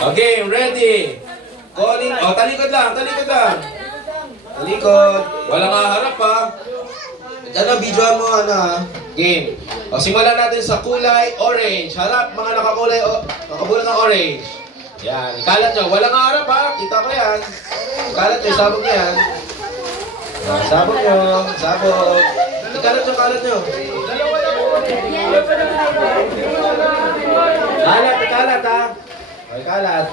Okay, ready. Calling. Oh, talikod lang, talikod lang. Talikod. Walang haharap ha. Ano, videoan mo ano ha. Game. O, simulan natin sa kulay orange. Harap, mga nakakulay ng orange. Yan, ikalat nyo. Walang haharap ha. Kita ko yan. Ikalat nyo, sabog nyo yan. Yan, sabog nyo. Sabog. Ikalat nyo. Ikalat ha. Okay, kalat.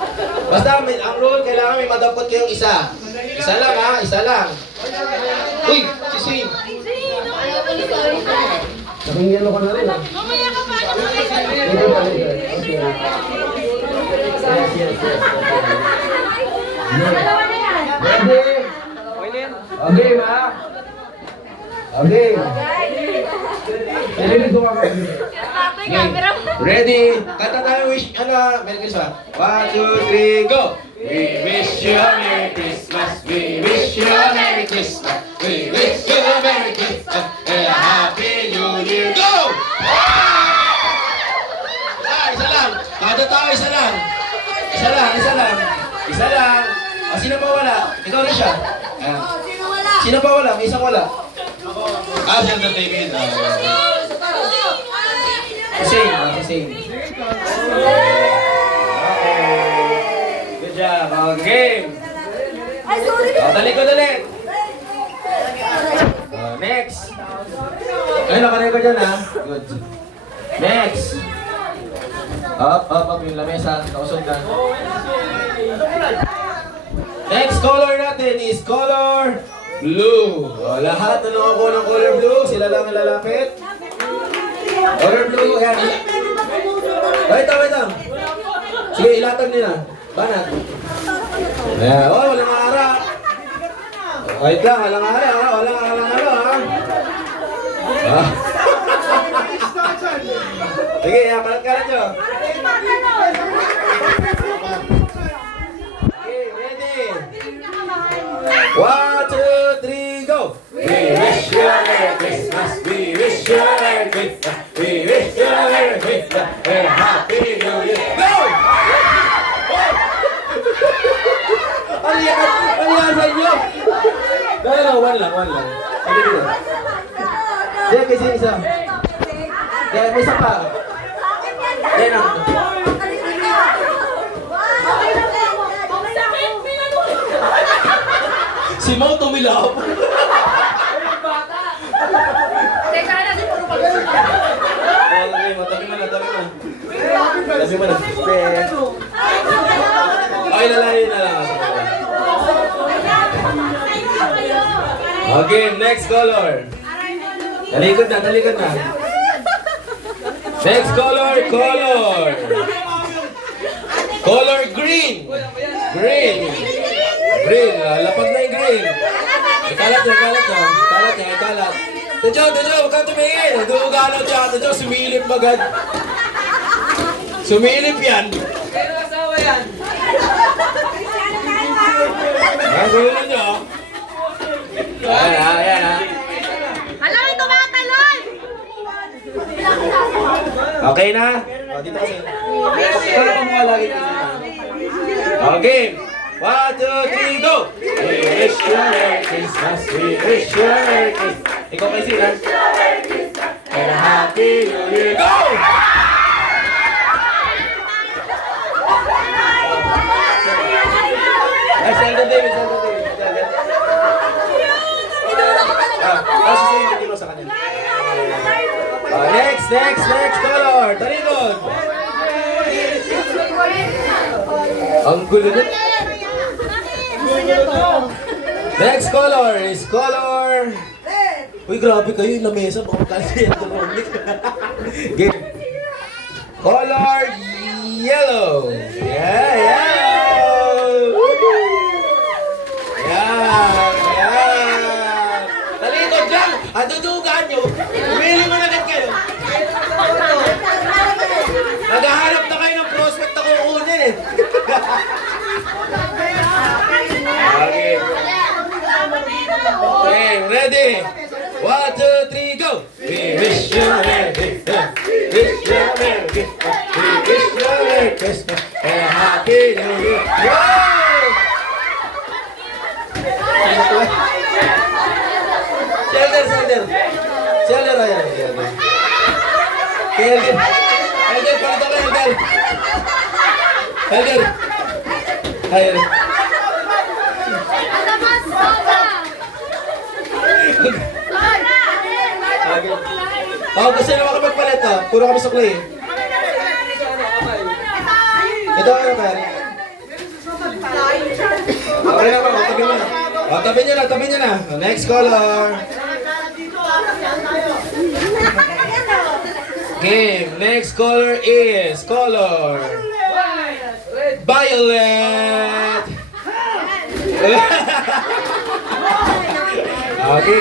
Basta ang rule, kailangan may madampot kayong isa. Isa lang ha, isa lang. Uy, si Swing. Nakinggan ko na rin ha. Mamaya ka pa, dalawa na yan. Ready? Okay, ma. Okay. Ready? Kanta tayo wish, Merry Christmas. 1, 2, 3, go! We wish you a Merry Christmas. We wish you a Merry Christmas. We wish you a Merry Christmas and a Happy New Year. Go! Isa lang. Kanta tayo, isa lang. Isa lang. O, sino pa wala? Ikaw rin siya. Sino pa wala? May isang wala. Siya na David. Sing. Okay. Good job. Okay. Ay, sorry. Talikod ulit. Next. Ay, nakarecord dyan ha. Good. Next. Up yung lamesa. Kausog na. Next color natin is color blue. Lahat na nakakuha ng color blue, sila lang ang lalapit. Color blue, yan. Wait lang. Sige, ilatag nila. Banat. Ayan, walang harap. Wait lang, walang harap ha. Walang harap ha. Sige, kalat-kalat nyo. Okay, ready? 1, 2, 3, go! We wish you a Merry Christmas. We wish you a Merry Christmas. We wish you a Merry Christmas and a Happy New Year. Go! Ang yasan nyo! No, one lang. Sige dito. Sige, kasi isa. Sige, may isa pa. Yan na. Si Mo tumilaw. Teka na, si puro pag-usapan. Tabi mo na. Okay, lalayin na lang. Okay, next color. Talikod na. Next color. Color green. Green. Lapag na yung green. Ikalat niya. Tadyo, huwag kang tumingin. Dugalot siya. Tadyo, sumilip magad. Sumilip yan. Pero asawa yan. Ang gulo nyo. Ayan ha. Hala, ito ba talon? Okay na? O, dito kasi. Para pa mukha lagi kasi. Okay. 1, 2, 3, go! We wish you a Merry Christmas. We wish you a Merry Christmas. Ikaw kasi na. And a Happy New Year. Go! Ay, Sandra David. Kasi sa'yo, hindi mo sa kanya. Next color. Talikod. Ang gulo na. Next color is color... Uy, grabe kayo yung lamesa. Baka kasi yan tumamik. Game. Color yellow. Yan. Talikod dyan. Dudugaan nyo. Umili mo na kayo. Naghahanap na kayo ng prospect na kukunin eh. Okay, ready? 1, 2, 3, go! We wish you a Merry Christmas. We wish you a Merry Christmas. We wish you a Merry Christmas and a Happy New Kay Elder. Elder, palito ka, Elder. Elder. Hi, Elder. Ano ba? Soba! Okay. Oh, gusto naman ka magpalit ha. Puro kami sukli eh. Ito ano ba? Okay na ba? Tabi mo na. Oh, tabi niyo na, tabi niyo na. Oh, next color. Game. Next color is color violet. Okay.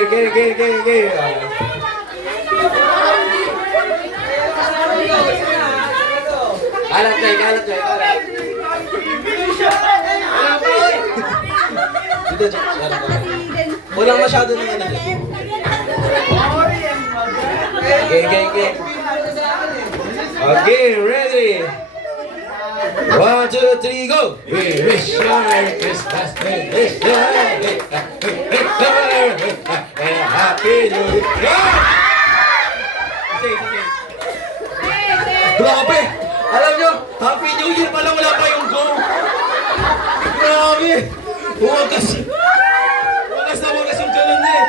Kalat kalat. Dito. Walang masyado ng ano. Okay. Okay, ready? 1, 2, 3, go! We wish you a Merry Christmas, we wish you a Merry Christmas, and a Happy New Year! Sige. Grabe! Alam nyo, Happy New Year pala wala pa yung go! Grabe! Wagas yung ganun niya eh!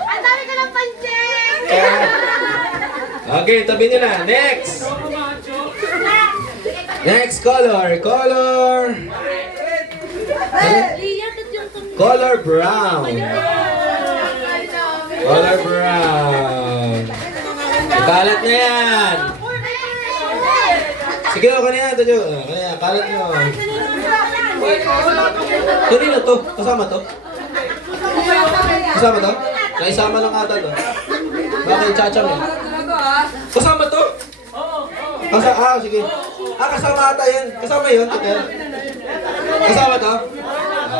Ang dami ka ng pancheng! Okay, tabi nyo na. Next! Next color. Color brown. Color brown. Kalat na yan. Sige, okay na yan. Kaya, kalat nyo. Kanino to? Kasama to? Kasama to? Naisama lang ata to. Bakit chacham eh? Kasama to? Sige. Kasama ata yan. Kasama yun, Tatel. Kasama to?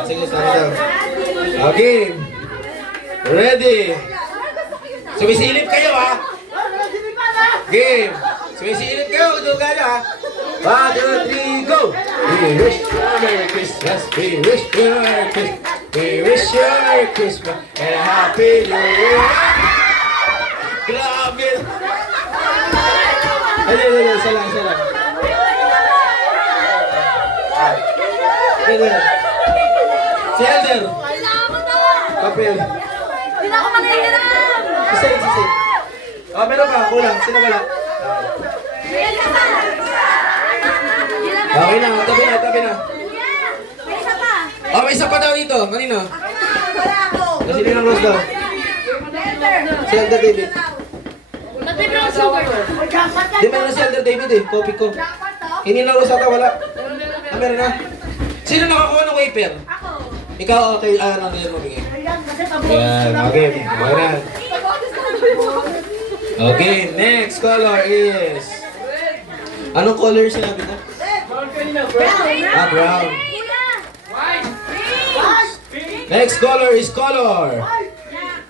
Sige, kasama to. Okay. Ready. Sumisilip kayo ha. Game. Sumisilip kayo. Duga nyo ha. 1, 2, 3, go! We wish you a Merry Christmas. We wish you a Merry Christmas. We wish you a Merry Christmas and a Happy New Year. Grabe. Isa lang. Si Elder. Papel. Hindi na ako mangihiram! Isa. Oh, meron pa. Kulang. Sino wala? Okay na. Tabi na. May isa pa! Oh, may isa pa daw dito. Kanino? Wala ako! Kasi ng Rose daw. Si Elder David. Ba't may brown sugar? Di meron na si Elder David eh. Copy ko. Hindi na Rose ata wala. Meron na. Sino nakakuha ng wafer? Ako! Ikaw, okay. Ano na yun mabigay? Yan. Okay. Okay na. Okay. Next color is... Anong color sinabi ko? Brown. Next color is color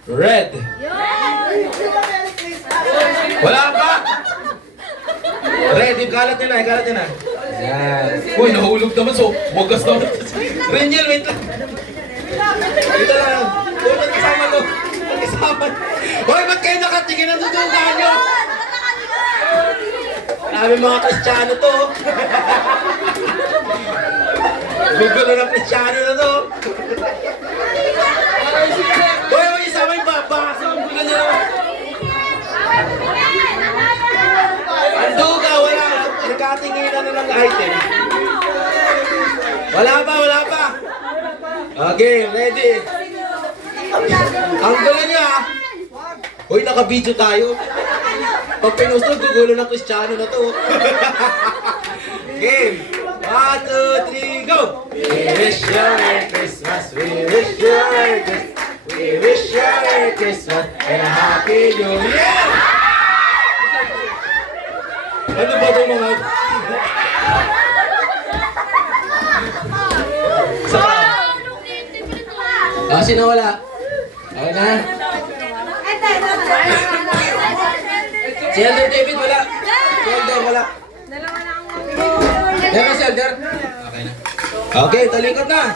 red. Wala pa? Red, kalat nyo na. Yan. Uy, nahulog naman. So, wagas naman. Reniel, wait lang. Ito lang. Uy, ba't kasama to? Uy, ba't kayo nakatingin ang tutukan nyo? Sabi mga Kristiyano to. Gugulo ng Kristiyano na to. Uy, isa may babasa. Ang gulo nyo naman. Ando ka, wala. Nagkatinginan na ng item. Wala pa. Okay, ready. Ang gulo nyo ha. Uy, naka-video tayo. Pag pinustol, gugulo ng Kristiyano na to. Game. 1, 2, 3, go! We wish you a Merry Christmas. We wish you a Merry Christmas. We wish you a Merry Christmas and a Happy New Year! Ano ba ito mga? Sino wala? Okay na? Si Elder David wala. Si Elder wala. Meron si Elder? Okay na. Okay, talikod na.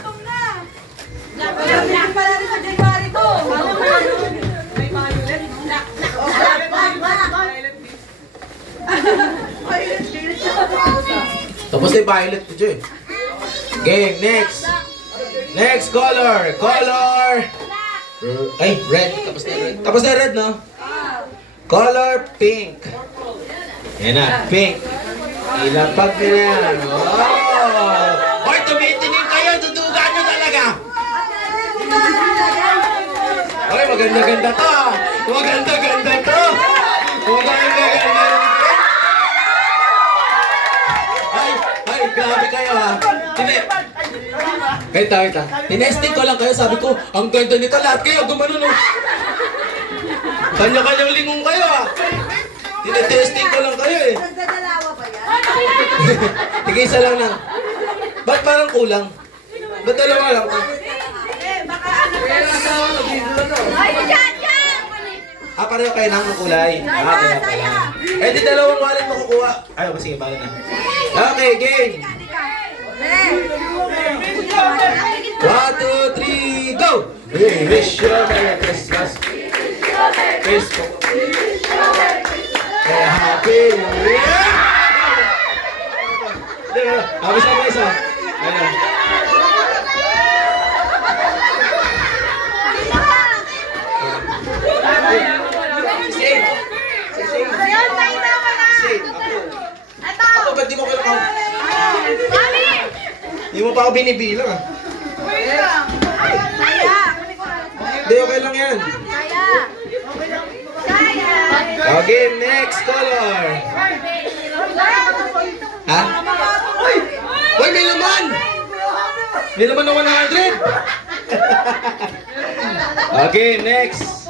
Black pala rin sa January to! May violet. Black. Tapos na yung violet ko, Joy. Game, next. Next color. Color. Ay, red. Tapos na red. Tapos na red, no? Color pink. Yan na, pink. Ilapag nila yan. Oh! Hoy, tumitingin kayo. Dudugan nyo talaga. Hoy, maganda-ganda to. Maganda-ganda to. Maganda-ganda. Ay, grabe kayo ha. Wait lang. Tinesting ko lang kayo. Sabi ko, ang ganda nito. Lahat kayo gumano no. Kanya-kanyang lingon kayo ha. Tinetesting ko lang kayo eh. Nagdadalawa ba yan? Sige, isa lang na. Ba't parang kulang? Ba't dalawa lang? Baka ano Ay, dyan! Pareho kayo ng kulay. Kaya pala. Eh, di dalawang wallet makukuha. Ay, sige, bala na. Okay, game. 1, 2, 3, go! We wish you a Merry Christmas. Christmas. Happy New Year! Habis apa isa? Ayan. Ayun, tayo na ka na! Ito! Ako, ba't di mo kayo count? Mami! Di mo pa ako binibilang ah. Kaya! Hindi, okay lang yan. Kaya! Kaya! Okay, next color. Ha? Uy, may laman! May laman na 100! Okay, next.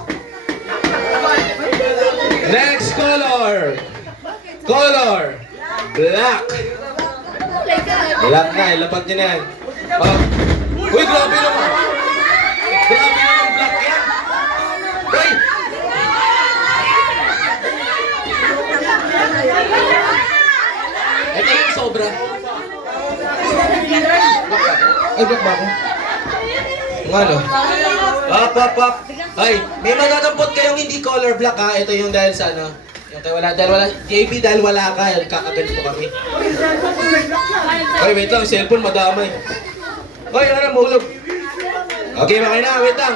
Next color. Color. Black. Black na, ilapag nyo na yan. Oh. Uy, grabe naman. Grabe naman black yan. Uy! Ito yung sobra. Ay, black ba ako? Ang ano? Up. Ay, may magagampot kayong hindi color black ha. Ito yung dahil sa ano. Yung kay wala, dahil wala, JB dahil wala ka, kakaganito kami. Ay, wait lang, cellphone madamay. Ay, ano, mahulog. Okay, makay na, wait lang.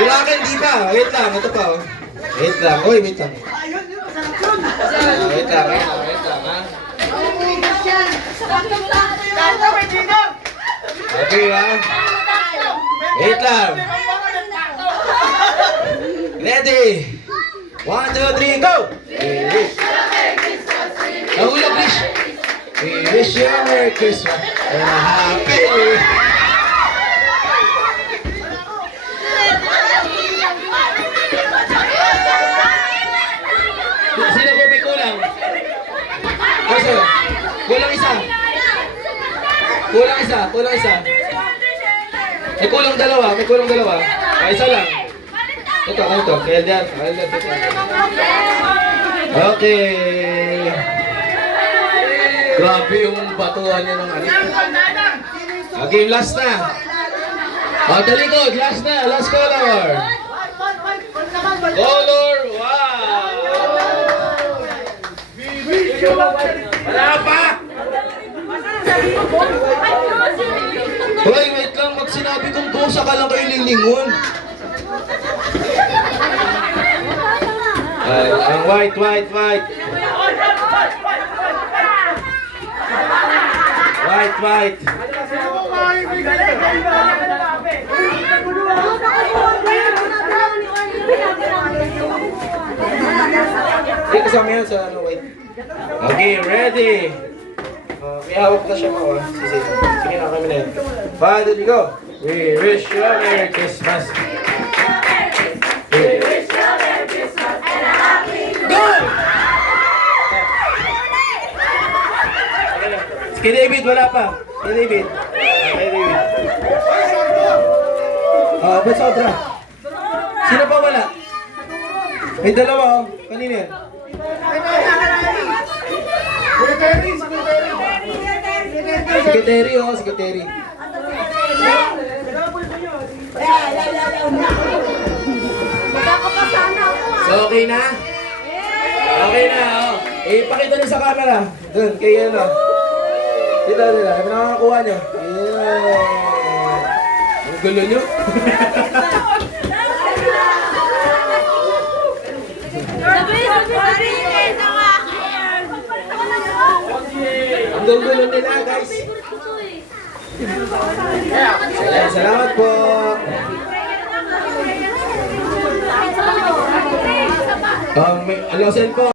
Yung akin, di pa. Wait lang, ito pa oh. Wait lang, oy, wait lang. Wait lang ha. Okay ha. Wait lang. Ready? 1, 2, 3, go! Nahulog, Rish. We wish you a Merry Christmas and a Happy New Year. Sino po may kulang? Kasi, kulang isa. May kulang dalawa. Ay, isa lang. Ito. Kaya dyan. Okay. Grabe yung batuhan niya ng ano. Okay, last na. Talikod, last na. Last color. Color, wow! Wala pa! Hoy, wait lang. Mag sinabi kong kusa ka lang kayo lilingon. Ang white. White. Hindi kasama yan sa ano, white. Okay, ready? May hawak na siya mo. Sige na kami na yan. Father, you go. We wish you a Merry Christmas. We wish you a Merry Christmas and a Happy New Year. Go! Kay David, wala pa. Kay David. Ba't sobra? Sino pa wala? May dalawa oh. Kanina yan? Secretary oh, secretary. So okay na? Okay na oh. Pakita niyo sa camera. Doon, kay ano. Dito. Ano nakakakuha niyo? Yeah. Ang gulo niyo. Ang gulo nila, guys. Salamat po. May alasin po.